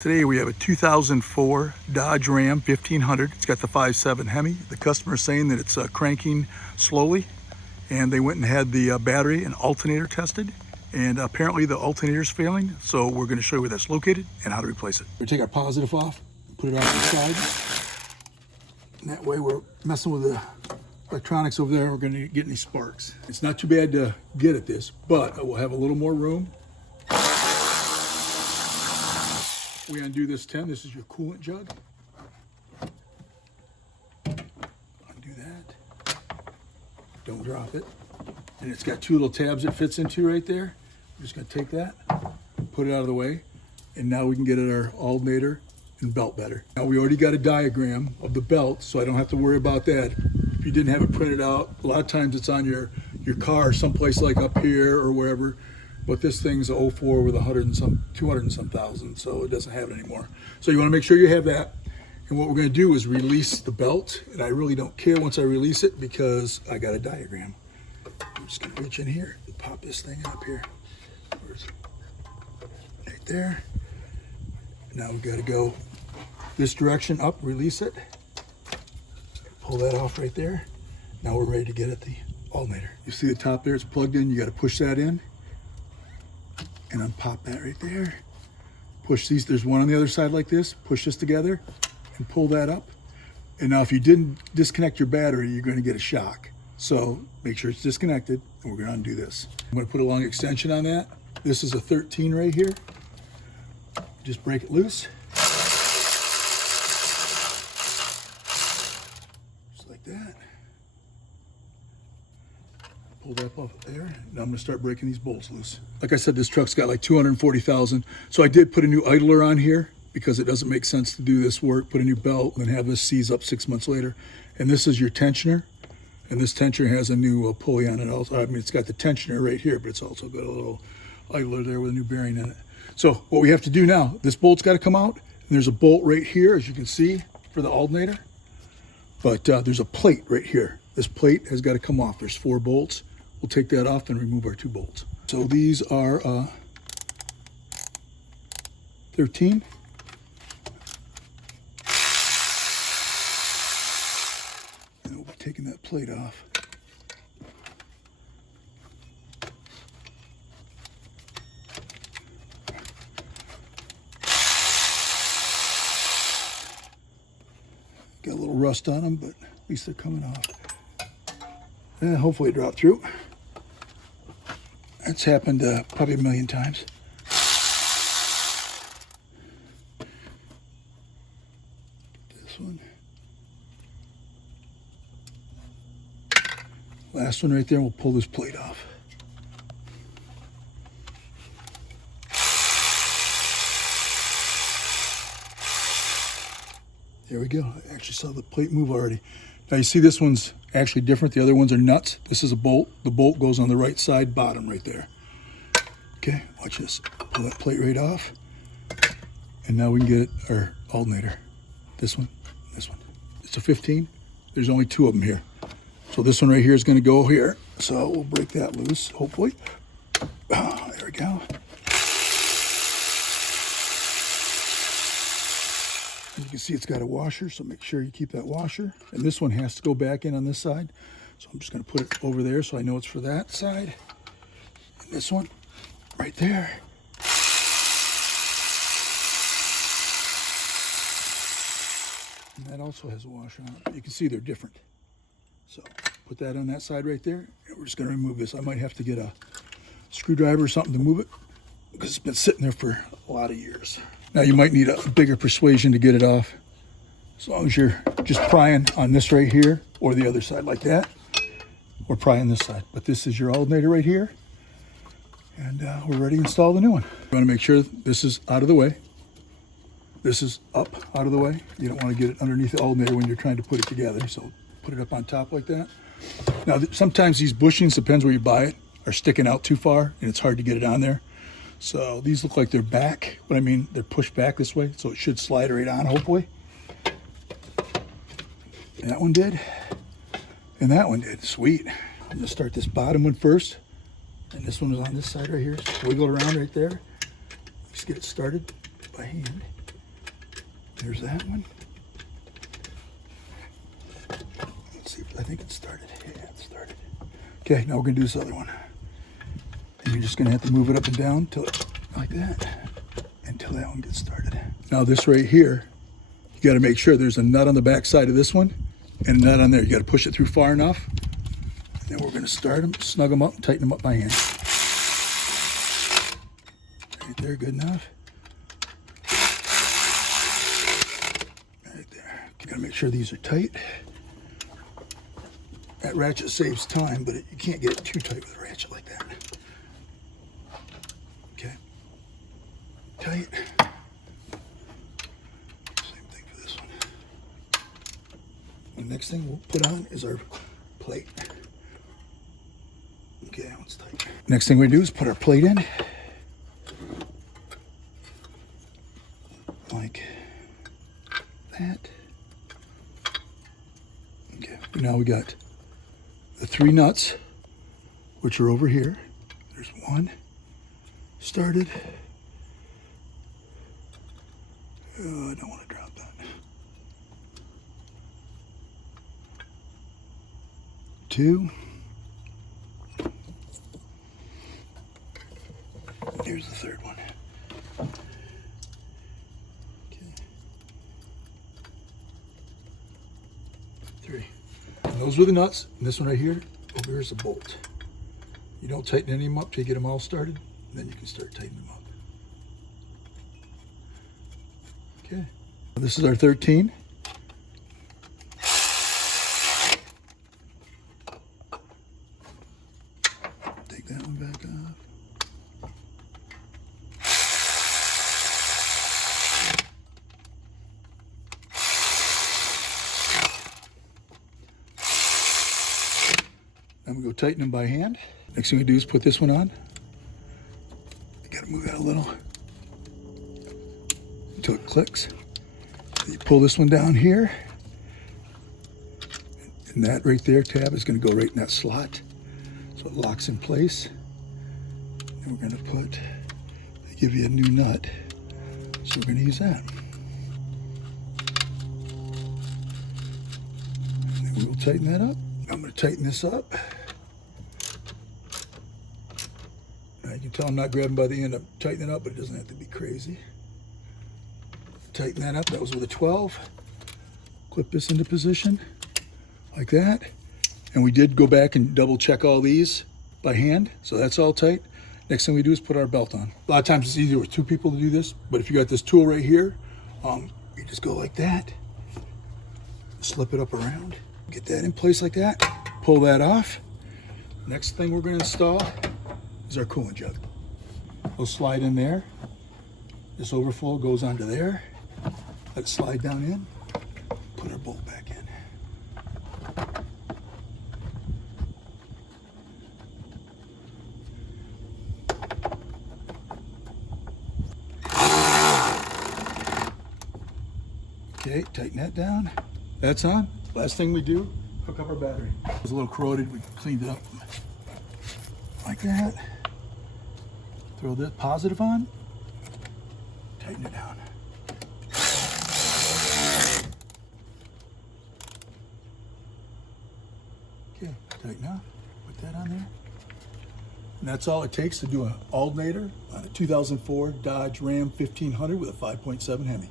Today we have a 2004 Dodge Ram 1500. It's got the 5.7 Hemi. The customer is saying that it's cranking slowly, and they went and had the battery and alternator tested, and apparently the alternator is failing. So we're going to show you where that's located and how to replace it. We take our positive off, put it off the side, and that way we're messing with the electronics over there. We're going to get any sparks. It's not too bad to get at this, but we'll have a little more room. We undo this 10. This is your coolant jug. Undo that. Don't drop it. And it's got two little tabs it fits into right there. We're just going to take that, put it out of the way, and now we can get at our alternator and belt better. Now we already got a diagram of the belt, so I don't have to worry about that. If you didn't have it printed out, a lot of times it's on your car someplace like up here or wherever. But this thing's a 04 with 200 and some thousand, so it doesn't have it anymore. So you want to make sure you have that. And what we're going to do is release the belt. And I really don't care once I release it because I got a diagram. I'm just going to reach in here and pop this thing up here. Right there. Now we've got to go this direction up, release it. Pull that off right there. Now we're ready to get at the alternator. You see the top there, it's plugged in. You got to push that in. And unpop that right there. Push these, there's one on the other side like this. Push this together and pull that up. And now if you didn't disconnect your battery, you're going to get a shock. So make sure it's disconnected, and we're going to undo this. I'm going to put a long extension on that. This is a 13 right here. Just break it loose. Just like that. Pull that off there. Now I'm going to start breaking these bolts loose. Like I said, this truck's got like 240,000. So I did put a new idler on here because it doesn't make sense to do this work, put a new belt, and then have this seize up 6 months later. And this is your tensioner. And this tensioner has a new pulley on it also. I mean, it's got the tensioner right here, but it's also got a little idler there with a new bearing in it. So what we have to do now, this bolt's got to come out. And there's a bolt right here, as you can see, for the alternator. But there's a plate right here. This plate has got to come off. There's 4 bolts. We'll take that off and remove our 2 bolts. So these are 13. And we'll be taking that plate off. Got a little rust on them, but at least they're coming off. And hopefully it dropped through. That's happened probably a million times. This one. Last one right there, we'll pull this plate off. There we go. I actually saw the plate move already. Now you see this one's actually different. The other ones are nuts. This is a bolt. The bolt goes on the right side bottom right there. Okay, watch this. Pull that plate right off. And now we can get our alternator. This one, this one. It's a 15. There's only 2 of them here. So this one right here is going to go here. So we'll break that loose, hopefully. Oh, there we go. You can see it's got a washer, so make sure you keep that washer. And this one has to go back in on this side. So I'm just going to put it over there so I know it's for that side. And this one right there. And that also has a washer on it. You can see they're different. So put that on that side right there. And we're just going to remove this. I might have to get a screwdriver or something to move it because it's been sitting there for a lot of years. Now you might need a bigger persuasion to get it off. As long as you're just prying on this right here or the other side like that, or pry on this side. But this is your alternator right here. And we're ready to install the new one. You want to make sure this is out of the way. This is up out of the way. You don't want to get it underneath the alternator when you're trying to put it together. So put it up on top like that. Now sometimes these bushings, depends where you buy it, are sticking out too far and it's hard to get it on there. So these look like they're back, but I mean, they're pushed back this way, so it should slide right on, hopefully. And that one did, and that one did. Sweet. I'm gonna start this bottom one first, and this one is on this side right here. Just wiggle it around right there. Just get it started by hand. There's that one. Let's see, I think it started. Yeah, it started. Okay, now we're gonna do this other one. And you're just gonna have to move it up and down till like that, until that one gets started. Now this right here, you gotta make sure there's a nut on the back side of this one and a nut on there. You gotta push it through far enough. And then we're gonna start them, snug them up, and tighten them up by hand. Right there, good enough. Right there. You gotta make sure these are tight. That ratchet saves time, but you can't get it too tight with a ratchet like that. Okay. Tight. Same thing for this one. The next thing we'll put on is our plate. Okay, that one's tight. Next thing we do is put our plate in. Like that. Okay, now we got the 3 nuts, which are over here. There's one started. Oh, I don't want to drop that. 2. Here's the 3rd one. Okay. 3. And those were the nuts. And this one right here, over here is a bolt. You don't tighten any of them up till you get them all started. And then you can start tightening them up. Okay. This is our 13. Take that one back off. Then we go tighten them by hand. Next thing we do is put this one on. You gotta move that a little until it clicks. You pull this one down here, and that right there tab is gonna go right in that slot. So it locks in place. And we're gonna put, they give you a new nut. So we're gonna use that. And then we will tighten that up. I'm gonna tighten this up. Now you can tell I'm not grabbing by the end, I'm tightening it up, but it doesn't have to be crazy. Tighten that up, that was with a 12. Clip this into position, like that. And we did go back and double check all these by hand, so that's all tight. Next thing we do is put our belt on. A lot of times it's easier with 2 people to do this, but if you got this tool right here, you just go like that, slip it up around, get that in place like that, pull that off. Next thing we're gonna install is our coolant jug. We'll slide in there. This overflow goes onto there. Let it slide down in. Put our bolt back in. Okay, tighten that down. That's on. Last thing we do, hook up our battery. It was a little corroded, we cleaned it up like that. Throw the positive on, tighten it down. Okay, tighten up, put that on there. And that's all it takes to do an alternator on a 2004 Dodge Ram 1500 with a 5.7 Hemi.